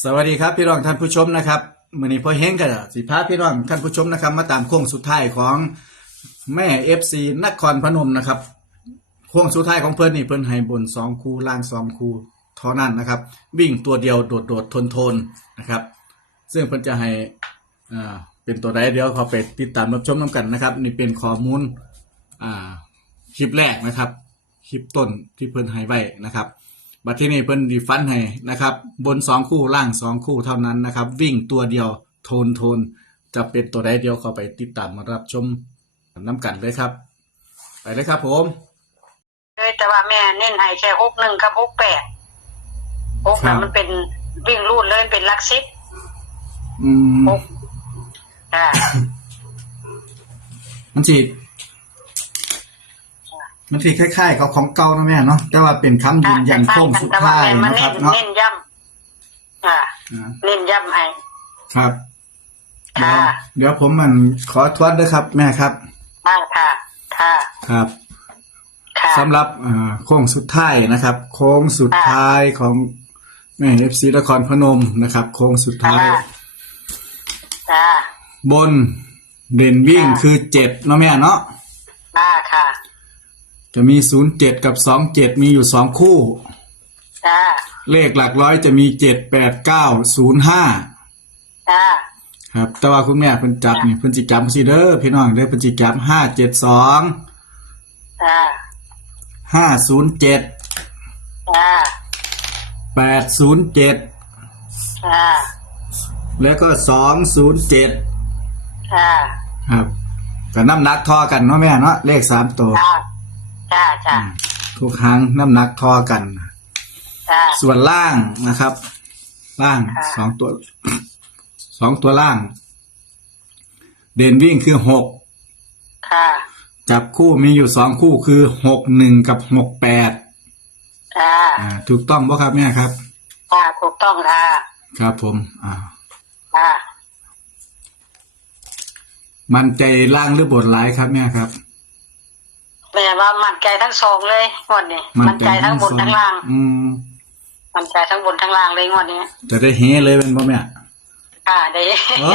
สวัสดีครับพี่น้องท่านผู้ชมนะครับมื่อนี้พอเฮงกับสิพาพี่น้องท่านผู้ชมนะครับ มาตามโค้งสุดท้ายของแม่เอฟซีนครพนมนะครับโค้งสุดท้ายของเพิ่นนี่เพิ่นให้บนสองคูล่างสองคูเท่านั้นนะครับ วิ่งตัวเดียวโดดโดดทนทนนะครับ ซึ่งเพิ่นจะให้อ่าเป็นตัวใดเดียวเขาไปติดตามรับชมน้ำกันนะครับ นี่เป็นข้อมูลอ่าคลิปแรกนะครับคลิปต้นที่เพิ่นให้ไว้นะครับ บัดที่นี่เพิ่นดีฟันให้นะครับ บนสองคู่ล่างสองคู่เท่านั้นนะครับ วิ่งตัวเดียวโทนโทน จะเป็นตัวใดเดียวเข้าไปติดตามมารับชมน้ำกันเลยครับ ไปเลยครับผมเลยแต่ว่าแม่เน้นให้แค่หกหนึ่งกับหกแปดหกครันั้บนมันเป็นวิ่งรูดเลยมันเป็นหลักซิปอืมหกอ่ามันจี มันจีคล้ายๆกับของเก่านะแม่เนาะแต่ว่าเป็นคำยืนยันโค้งสุดแต่ว่าท้ายแม่มานะคเน้รันบเนาะเน้นย้ำอ่าอ่าเน้นย้ำให้ครับ ค่ะเดี๋ยวผมมันขอทวดด้วยครับ แม่ครับได้ค่ะ ค่ะครับค่ะสำหรับอ่าโค้งสุดท้ายนะครับ โค้งสุดท้ายของแม่เอฟซีนครพนมนะครับ โค้งสุดท้าย ค่ะจ้าบนเด่นวิ่งค่ะคือเจ็ดเนาะแม่เนาะจ้าค่ะ จะมีศูนย์เจ็ดกับสองเจ็ดมีอยู่สองคู่ จ้าเลขหลักร้อยจะมีเจ็ดแปดเก้าศูนย์ห้าจ้าครับ แต่ว่าคุณแม่เพิ่นจับนี่เพิ่นจิจับสิเด้อพี่น้องเด้อเพิ่นจิจับห้าเจ็ดสองจ้าห้าศูนย์เจ็ดจ้าแปดศูนย์เจ็ดจ้าแล้วก็สองศูนย์เจ็ดจ้าครับก็น้ำหนักทอกันเนาะแม่เนาะเลขสามตัว จ้า จ้าจ้าทุกครั้งน้ำหนักทอกัน จ้า ส่วนล่างนะครับ ล่างค่ะ สองตัว สองตัวล่าง เด่นวิ่งคือหกค่ะจับคู่มีอยู่สองคู่คือหกหนึ่งกับหกแปดจ้าอ่า ถูกต้องป่ะครับแม่ครับ จ้าถูกต้องค่ะครับผม อ่า จ้ามันใจล่างหรือบทร้ายครับแม่ครับ แม่ว่ามั่นใจทั้งสองเลยงวดนี้มั่นใจทั้งบนทั้งล่าง อืมมั่นใจทั้งบนทั้งล่างเลยงวดนี้ จะได้เฮเลยเป็นป่ะแม่ค่ะได้อ๋อ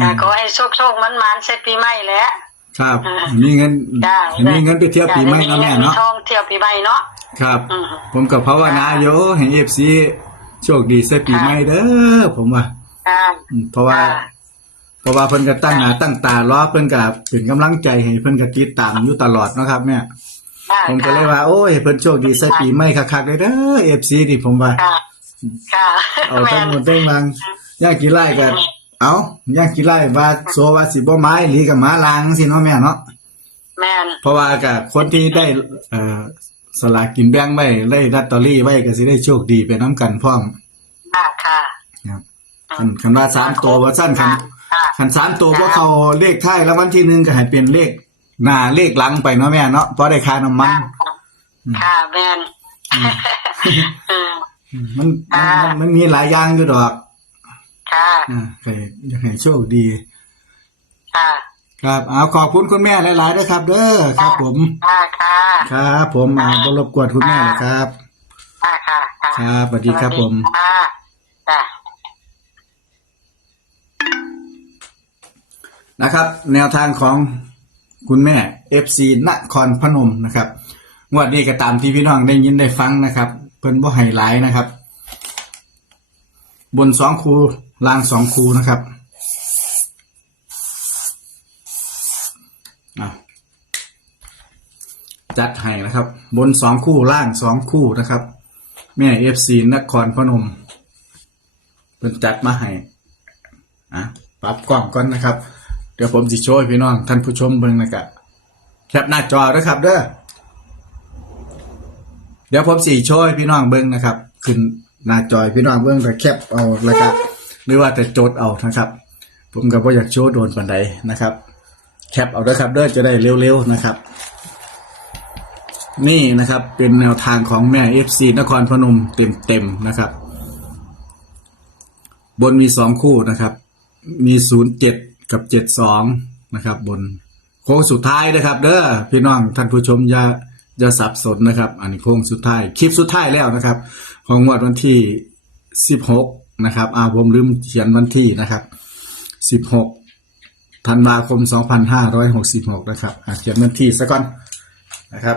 ค่ะขอให้โชคโชคมันมันๆเสร็จปีใหม่แล้วครับมีเงินจ้ามีเงินไปเที่ยวปีใหม่เนาะแม่มีเนาะทองเที่ยวปีใหม่เนาะครับอืมผมกับภาวนาโยเห็นเอฟซีโชคดีเสปีใหม่เด้อผมว่าค่ะอืมเพราะว่าค่ะเพ ราะว่าเพิ่นก็ตั้งหน้าตั้งตารอเพิ่นก็เป็นกำลังใจให้เพิ่นก็ติดตามอยู่ตลอดเนาะครับแม่ค่ะผมก็เลยว่าโอ้ยเพิ่นโชคดีเสปีใหม่คักๆเลยเด้อเอฟซีที่ผมว่าค่ะค่ะเอาแม่ทั้งนหมดทั้งมังย่างกี่ไร่กันเอาย่างกี่ไร่ว่าโซว่าสิบ่ไม้หรือกับหมาลางสิเนาะแม่เนาะแม่นเพราะว่ากับคนที่ได้เอ่อสลากกินแบ่งไว้ได้ลอตเตอรี่ไว้ก็สิได้โชคดีไปน้ำกันพร้อมค่ะค่ะครับคันคันว่าสามตัวว่าสั้นคัน ค่ะคันสามตัวว่าเขาเลขท้ายแล้ววันที่หนึ่งก็ให้เป็นเลขหน้าเลขหลังไปเนาะแม่เนาะเพราะได้ค่าน้ำมันค่ะค่ะแม่นอืมมันมันอ่ามัมันมันมีหลายอย่างอยู่ดอก ค่ะอ่าก็อยากให้โชคดี ค่ะ ครับ เอาขอบคุณคุณแม่หลายๆด้วยครับ เด้อครับ ผมค่ะค่ะครับผมมาบรบกวนคุณแม่เลยครับค่ะค่ะค่ะครับสวัสดีครับผมค่ะ นะครับ แนวทางของคุณแม่ FC นครพนมนะครับงวดนี้ก็ตามที่พี่น้องได้ยินได้ฟังนะครับ เพิ่นบ่ไฮไลท์นะครับ บนสองคูล่างสองคูนะครับจัดให้นะครับ บนสองคู่ล่างสองคู่นะครับ แม่ FC นครพนมเพิ่นจัดมาให้อะปรับกล้องก่อนนะครับ เดี๋ยวผมสิโชว์พี่น้องท่านผู้ชมเบิ่งนะครับแคปหน้าจอด้วยครับ เด้อเดี๋ยวผมสีโชว์พี่น้องเบิ้งนะครับ ขึ้นหน้าจอยพี่น้องเบิ้งแต่แคปเอาแล้วก็หรือว่าแต่โจทย์เอานะครับ ผมก็บ่อยากโชว์โดนปันใดนะครับ แคปเอาด้วยครับ เด้อจะได้เร็วๆนะครับ นี่นะครับเป็นแนวทางของแม่ FC นครพนมเต็มๆนะครับ บนมีสองคู่นะครับ มีศูนย์เจ็ด กับเจ็ดสองนะครับ บนโค้งสุดท้ายนะครับ เด้อพี่น้องท่านผู้ชมอย่าอย่าสับสนนะครับ อันนี้โค้งสุดท้ายคลิปสุดท้ายแล้วนะครับ ของงวดวันที่สิบหกนะครับอาผมลืมเขียนวันที่นะครับสิบหกธันวาคมสองพันห้าร้อยหกสิบหกนะครับเขียนวันที่ซะก่อนนะครับ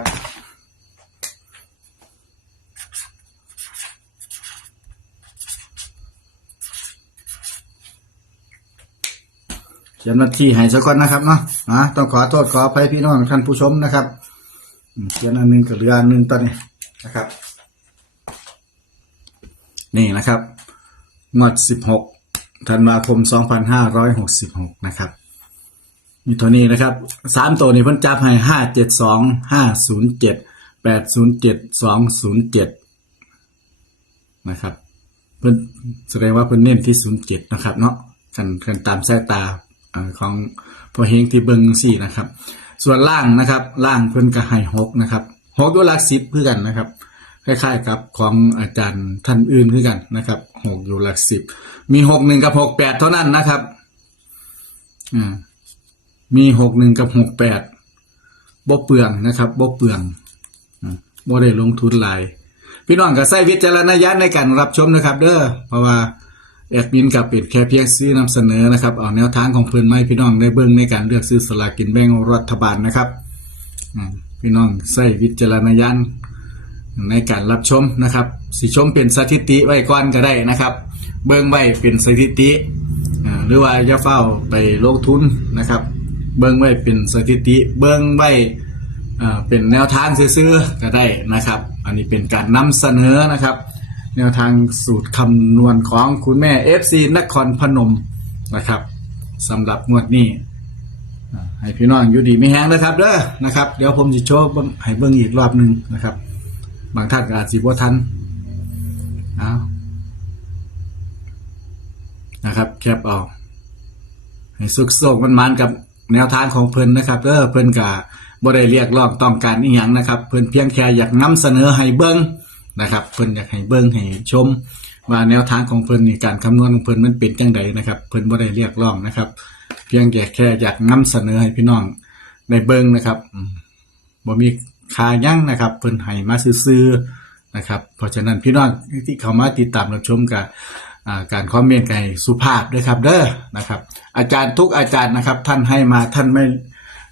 เขียนวันที่ให้ซะก่อนนะครับเนาะต้องขอโทษขออภัยพี่น้องท่านผู้ชมนะครับเขียนอันนึงกับเรืออันนึงตอนนี้นะครับ นี่นะครับงวด16ธันวาคม2566นห้าร้อยหกสิบหกนะครับมีตัวนี้นะครับสามตัวนี้เพิ่นจับให้ห้าเจ็ดสองห้าศูนย์เจ็ดแปดศูนย์เจ็ดสองศูนย์เจ็ดนะครับเพิ่นแสดงว่าเพิ่นเน้นที่ศูนย์เจ็ดนะครับเนาะกันกันตามสายตา ของพอเฮงที่เบิงสี่นะครับ ส่วนล่างนะครับล่างเพิ่นก็ให้หกนะครับหกด้วยหลักสิบเพื่อกันนะครับคล้ายๆกับของอาจารย์ท่านอื่นคือกันนะครับหกอยู่หลักสิบมีหกหนึ่งกับหกแปดเท่านั้นนะครับอ่ามีหกหนึ่งกับหกแปดบ่เปลืองนะครับบ่เปลืองบ่ได้ลงทุนหลายพี่น้องก็ใช้วิจารณญาณในการรับชมนะครับ เด้อเพราะว่า แอดมินกับเปิดแค่เพียงซื้อนำเสนอนะครับเอาแนวทางของเพิ่อนมาให้พี่น้องได้เบิ่งในการเลือกซื้อสลากกินแบ่งรัฐบาลนะครับพี่น้องใช้วิจารณญาณในการรับชมนะครับสิชมเป็นสถิติไว้ก่อนก็ได้นะครับ เบิ่งไว้เป็นสถิติหรือว่าจะเฝ้าไปลงทุนนะครับ เบิ้งไว้เป็นสถิติ เบิ้งไว้เป็นแนวทางซื้อๆก็ได้นะครับ อันนี้เป็นการนำเสนอนะครับ แนวทางสูตรคำนวณของคุณแม่ FC นครพนมนะครับสำหรับงวดนี้ให้พี่น้องอยู่ดีไม่แห้งนะครับเด้อนะครับ เดี๋ยวผมจะโชว์ให้เบิ้งอีกรอบหนึ่งนะครับ บางท่านก็อาจสิบ่ทันเอานะครับ แคปเอาให้สุกโศกมันมันๆกับแนวทางของเพิ่นนะครับเออเพิ่นกะบ่ได้เรียกร้องต้องการอีหยังนะครับ เพิ่นเพียงแค่อยากนำเสนอให้เบิ่ง นะครับเพิ่นอยากให้เบิ่งให้ชม ว่าแนวทางของเพิ่นนี่การคำนวณของเพิ่นมันเป็นจังไดนะครับ เพิ่นบ่ได้เรียกร้องนะครับ เพียงแค่แค่อยากนำเสนอให้พี่น้องได้เบิ่งนะครับบ่มีค่ายั่งนะครับ เพิ่นให้มาซื่อๆนะครับ เพราะฉะนั้นพี่น้องที่เข้ามาติดตามรับชมกับการคอมเมนต์กันให้สุภาพด้วยครับเด้อนะครับ อาจารย์ทุกอาจารย์นะครับ ท่านให้มาท่านไม่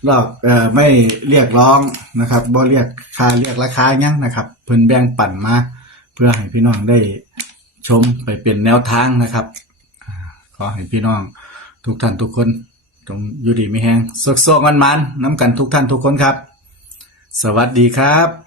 รอกเอ่อไม่เรียกร้องนะครับบ่เรียกค่าเรียกราคาหยังนะครับ เพิ่นแบ่งปันมา เพื่อให้พี่น้องได้ชมไปเป็นแนวทางนะครับอ่าขอให้พี่น้องทุกท่านทุกคนจงอยู่ดีไม่แห้งโซกๆมันๆน้ำกันทุกท่านทุกคนครับ สวัสดีครับ